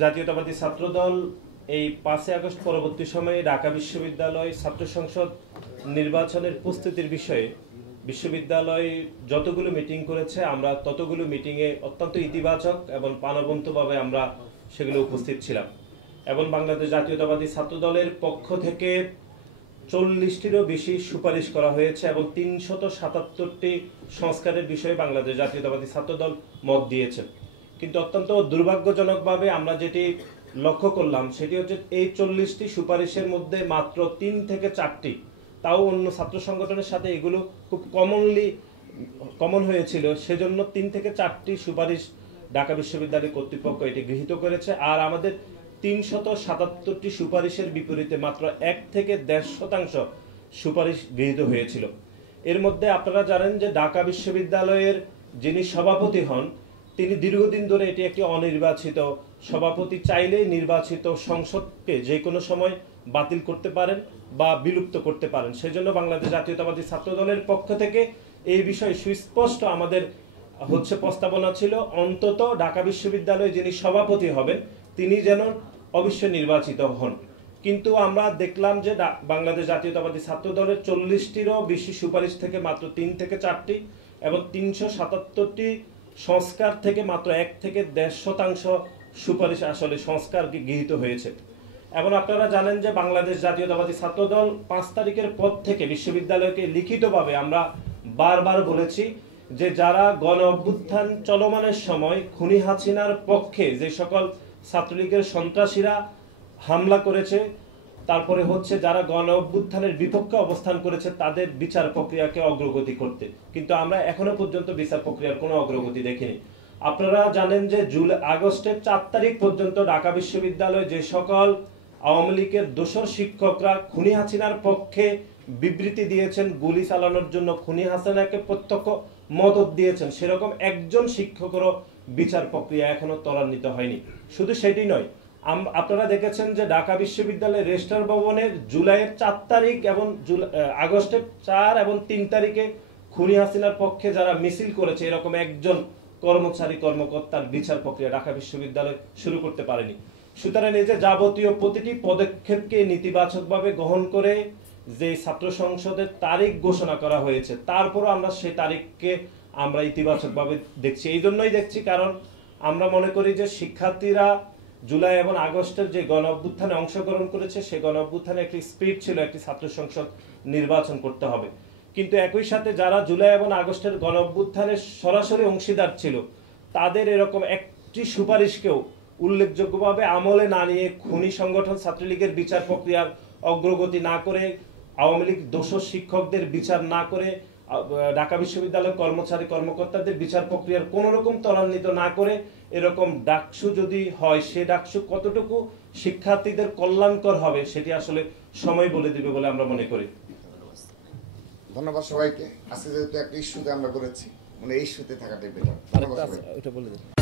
জাতীয়তাবাদী ছাত্রদল এই 5 আগস্ট পরবর্তী সময়ে ঢাকা বিশ্ববিদ্যালয় ছাত্র সংসদ নির্বাচনের প্রস্তুতির বিষয়ে বিশ্ববিদ্যালয় যতগুলো মিটিং করেছে আমরা ততগুলো মিটিংয়ে অত্যন্ত ইতিবাচক এবং প্রাণবন্তভাবে আমরা সেগুলো উপস্থিত ছিলাম এবং বাংলাদেশ জাতীয়তাবাদী ছাত্রদলের পক্ষ থেকে 40টিরও বেশি সুপারিশ করা হয়েছে এবং 377টি সংস্কারের বিষয়ে বাংলাদেশ জাতীয়তাবাদী ছাত্রদল মত দিয়েছে। কিন্তু অত্যন্ত দুর্ভাগ্যজনকভাবে আমরা যেটি লক্ষ্য করলাম সেটি হচ্ছে এই 40টি সুপারিশের মধ্যে মাত্র 3 থেকে 4টি, তাও অন্য ছাত্র সংগঠনের সাথে এগুলো খুব কমন হয়েছিল, সেজন্য 3 থেকে 4টি সুপারিশ ঢাকা বিশ্ববিদ্যালয় কর্তৃপক্ষ এটি গৃহীত করেছে। আর আমাদের 377টি সুপারিশের বিপরীতে মাত্র 1 থেকে 1.5% সুপারিশ গৃহীত হয়েছিল। এর মধ্যে আপনারা জানেন যে ঢাকা বিশ্ববিদ্যালয়ের যিনি সভাপতি হন তিনি দীর্ঘদিন ধরে এটি একটি অনির্বাচিত সভাপতি, চাইলেই নির্বাচিত সংসদকে যে কোনো সময় বাতিল করতে পারেন বা বিলুপ্ত করতে পারেন। সেজন্য বাংলাদেশ জাতীয়তাবাদী ছাত্রদলের পক্ষ থেকে এই বিষয়ে সুস্পষ্ট আমাদের প্রস্তাবনা ছিল, অন্তত ঢাকা বিশ্ববিদ্যালয়ে যিনি সভাপতি হবেন তিনি যেন অবশ্যই নির্বাচিত হন। কিন্তু আমরা দেখলাম যে বাংলাদেশ জাতীয়তাবাদী ছাত্রদলের 40টিরও বেশি সুপারিশ থেকে মাত্র 3 থেকে 4টি এবং 377টি সংস্কার থেকে মাত্র 1 থেকে 1.5% সুপারিশ আসলে সংস্কার গৃহীত হয়েছে। এবং আপনারা জানেন যে বাংলাদেশ জাতীয়তাবাদী ছাত্রদল 5 তারিখের পর থেকে বিশ্ববিদ্যালয়কে লিখিতভাবে আমরা বারবার বলেছি যে যারা গণ অভ্যুত্থান চলমানের সময় খুনি হাসিনার পক্ষে যে সকল ছাত্রলীগের সন্ত্রাসীরা হামলা করেছে, তারপরে যারা গণ অভ্যুত্থানের বিপক্ষে অবস্থান করেছে তাদের বিচার প্রক্রিয়াকে অগ্রগতি করতে, কিন্তু আমরা এখনো পর্যন্ত বিচার প্রক্রিয়ার কোনো অগ্রগতি দেখিনি। আপনারা জানেন যে আগস্টের 4 তারিখ পর্যন্ত ঢাকা বিশ্ববিদ্যালয়ে যে সকল আওয়ামী লীগের দোসর শিক্ষকরা খুনি হাসিনার পক্ষে বিবৃতি দিয়েছেন, গুলি চালানোর জন্য খুনি হাসিনাকে প্রত্যক্ষ মদত দিয়েছেন, সেরকম একজন শিক্ষকেরও বিচার প্রক্রিয়া এখনো ত্বরান্বিত হয়নি। শুধু সেটি নয়, আপনারা দেখেছেন যে ঢাকা বিশ্ববিদ্যালয়ের রেজিস্ট্রার ভবনের জুলাইয়ের 4 তারিখ এবং আগস্টের 4 এবং 3 তারিখে খুনি হাসিনার পক্ষে যারা মিছিল করেছে এরকম একজন কর্মকর্তার বিচার প্রক্রিয়া ঢাকা বিশ্ববিদ্যালয় শুরু করতে পারেনি। সুতরাং এই যে যাবতীয় প্রতিটি পদক্ষেপকে নেতিবাচকভাবে গ্রহণ করে যে ছাত্র সংসদের তারিখ ঘোষণা করা হয়েছে, তারপরও আমরা সেই তারিখকে আমরা ইতিবাচকভাবে দেখছি। এই জন্যই দেখছি কারণ আমরা মনে করি যে শিক্ষার্থীরা জুলাই এবং আগস্টের যে গণ অভ্যুত্থানে অংশগ্রহণ করেছে সেই গণ অভ্যুত্থানে একটি স্পিরিট ছিল একটি ছাত্র সংসদ নির্বাচন করতে হবে, কিন্তু একই সাথে যারা জুলাই এবং আগস্টের গণ অভ্যুত্থানের সরাসরি অংশীদার ছিল তাদের এরকম একটি সুপারিশকেও উল্লেখযোগ্যভাবে আমলে না নিয়ে খুনি সংগঠন ছাত্রলীগের বিচার প্রক্রিয়ার অগ্রগতি না করে, আওয়ামী লীগ দোষর শিক্ষকদের বিচার না করে, ঢাকা বিশ্ববিদ্যালয়ের কর্মকর্তাদের বিচার প্রক্রিয়ার কোন রকম ত্বরান্বিত না করে এরকম ডাকসু যদি হয়, সে ডাকসু কতটুকু শিক্ষার্থীদের কল্যাণকর হবে সেটি আসলে সময় বলে দিবে বলে আমরা মনে করি। ধন্যবাদ সবাইকে। আজকে যেহেতু একটা ইস্যুতে আমরা করেছি, মানে এই ইস্যুতে থাকাটাই বেটার।